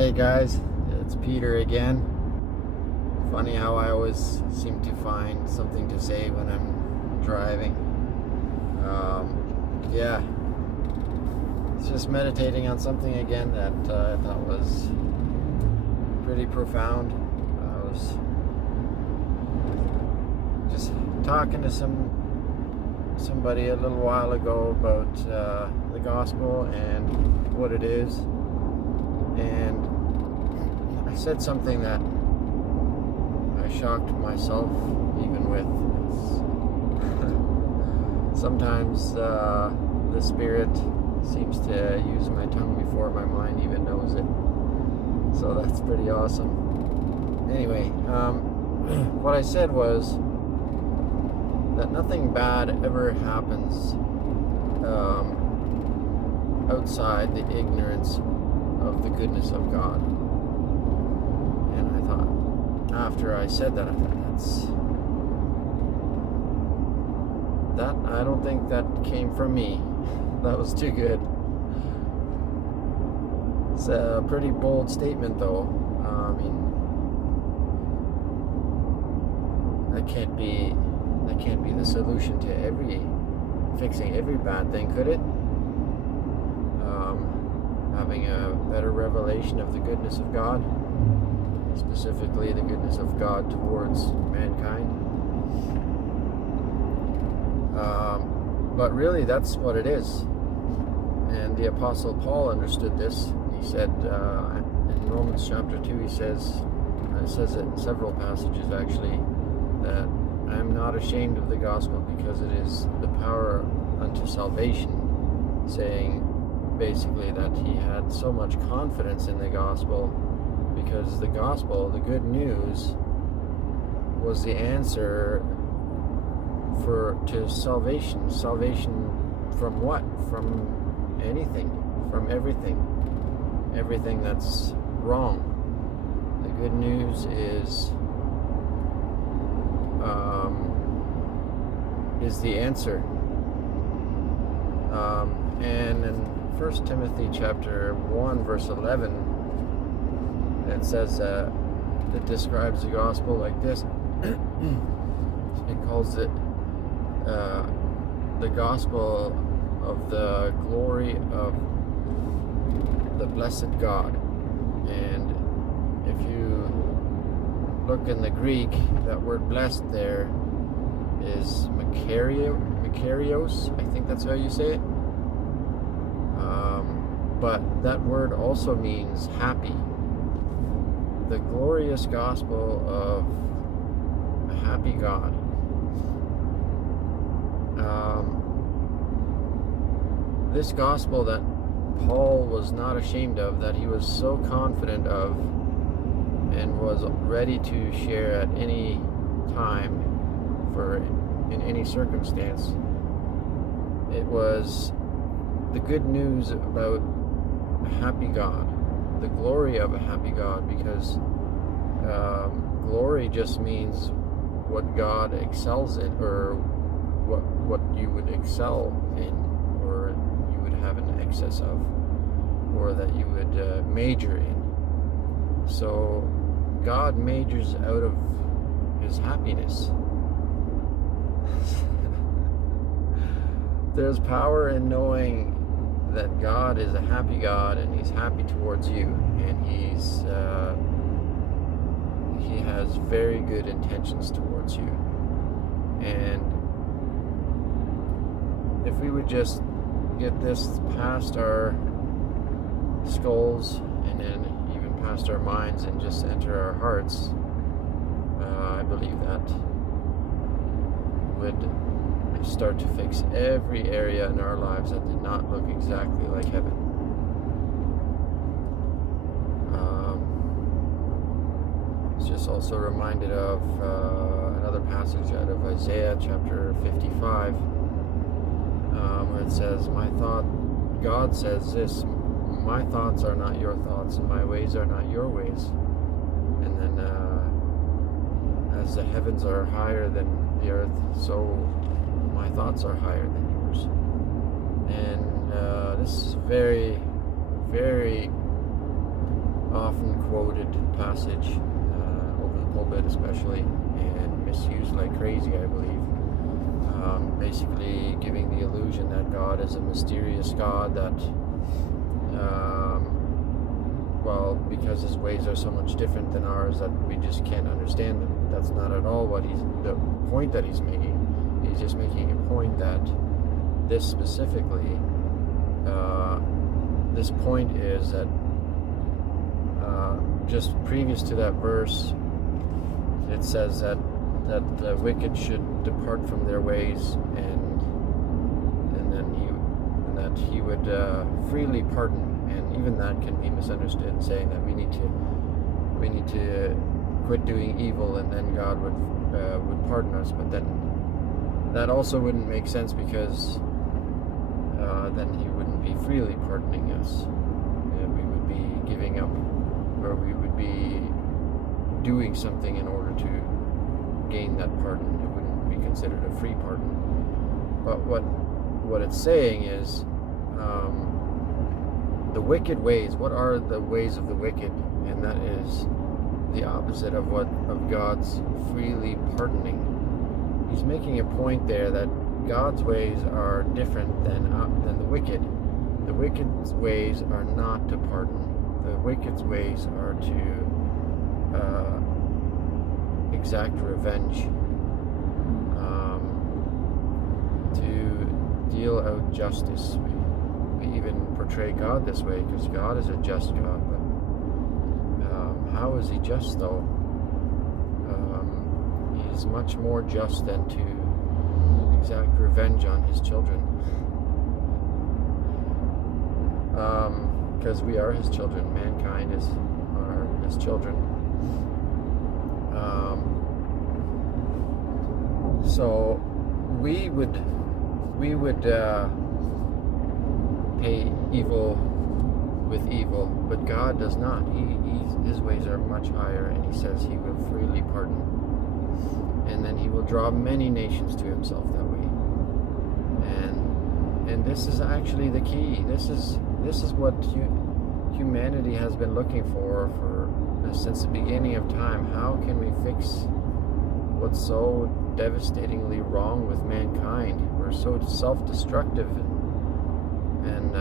Hey guys, it's Peter again. Funny how I always seem to find something to say when I'm driving. Yeah, it's just meditating on something again that I thought was pretty profound. I was just talking to somebody a little while ago about the gospel and what it is, and I said something that I shocked myself even with. Sometimes the Spirit seems to use my tongue before my mind even knows it. So that's pretty awesome. Anyway, what I said was that nothing bad ever happens outside the ignorance of the goodness of God. And I thought, after I said that, I thought, I don't think that came from me. That was too good. It's a pretty bold statement, though. I mean, that can't be the solution to fixing every bad thing, could it? Having a better revelation of the goodness of God, specifically the goodness of God towards mankind. But really, that's what it is. And the Apostle Paul understood this. He said in Romans chapter 2, he says, it says it in several passages actually, that I am not ashamed of the gospel because it is the power unto salvation, saying basically that he had so much confidence in the gospel because the gospel, the good news, was the answer to salvation. Salvation from what? From anything, from everything that's wrong. The good news is the answer. And in 1 Timothy chapter 1 verse 11, it says it describes the gospel like this. It calls it the gospel of the glory of the blessed God. And if you look in the Greek, that word blessed there is makarios. I think that's how you say it. But that word also means happy. The glorious gospel of a happy God. This gospel that Paul was not ashamed of, that he was so confident of and was ready to share at any time in any circumstance. It was the good news about a happy God, the glory of a happy God, because glory just means what God excels in, or what you would excel in, or you would have an excess of, or that you would major in. So God majors out of his happiness. There's power in knowing that God is a happy God and he's happy towards you, and he has very good intentions towards you. And if we would just get this past our skulls and then even past our minds and just enter our hearts, I believe that would start to fix every area in our lives that did not look exactly like heaven. It's just also reminded of another passage out of Isaiah chapter 55, where it says, God says this, my thoughts are not your thoughts, and my ways are not your ways. And then as the heavens are higher than the earth, so my thoughts are higher than yours. And this is very, very often quoted passage over the pulpit especially, and misused like crazy, I believe. Basically giving the illusion that God is a mysterious God that, well, because his ways are so much different than ours that we just can't understand them. That's not at all the point that he's making. He's just making a point that this specifically, this point is that just previous to that verse, it says that the wicked should depart from their ways, and that he would freely pardon. And even that can be misunderstood, saying that we need to quit doing evil, and then God would pardon us. But then that also wouldn't make sense, because then he wouldn't be freely pardoning us. We would be giving up, or we would be doing something in order to gain that pardon. It wouldn't be considered a free pardon. But what it's saying is, the wicked ways. What are the ways of the wicked? And that is the opposite of God's freely pardoning. He's making a point there that God's ways are different than the wicked. The wicked's ways are not to pardon. The wicked's ways are to exact revenge, to deal out justice. We even portray God this way, because God is a just God. But how is he just, though? He's much more just than to exact revenge on his children, because we are his children. Mankind are his children. So we would pay evil with evil, but God does not. His ways are much higher, and he says he will freely pardon, and then he will draw many nations to himself that way. And this is actually the key. This is what humanity has been looking for since the beginning of time. How can we fix what's so devastatingly wrong with mankind? We're so self-destructive and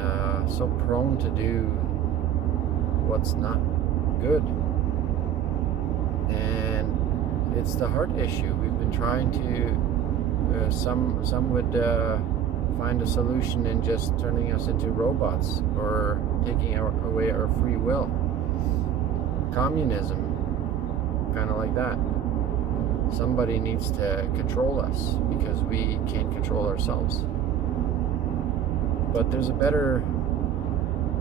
so prone to do what's not good. And it's the heart issue. We've been trying to, some would find a solution in just turning us into robots, or taking away our free will. Communism, kind of like that. Somebody needs to control us, because we can't control ourselves. But there's a better,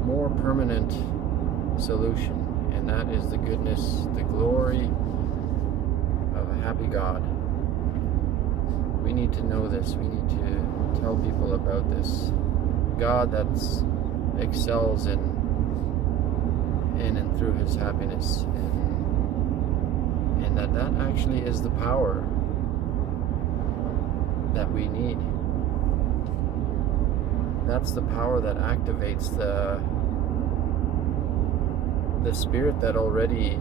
more permanent solution, and that is the goodness, the glory of a happy God. We need to know this. We need to tell people about this God that excels in and through his happiness, and that actually is the power that we need. That's the power that activates the spirit that already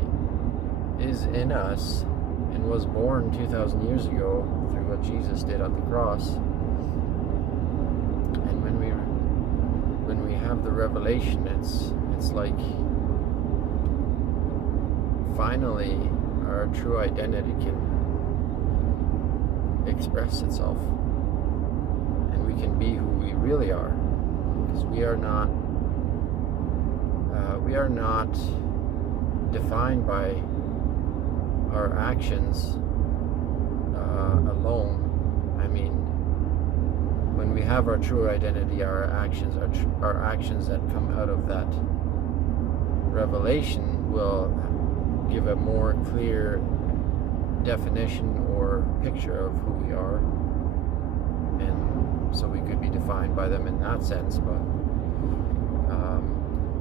is in us and was born 2,000 years ago through what Jesus did on the cross. And when we have the revelation, it's like finally our true identity can express itself, and we can be who we really are, because we are not defined by our actions alone. I mean, when we have our true identity, our actions that come out of that revelation will give a more clear definition or picture of who we are, and so we could be defined by them in that sense. But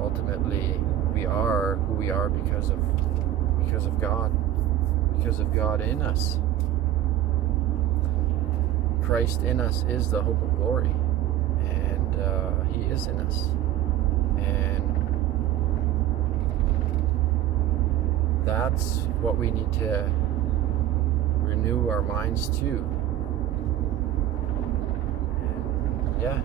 ultimately, we are who we are because of God in us. Christ in us is the hope of glory, and he is in us. And that's what we need to renew our minds to. And yeah.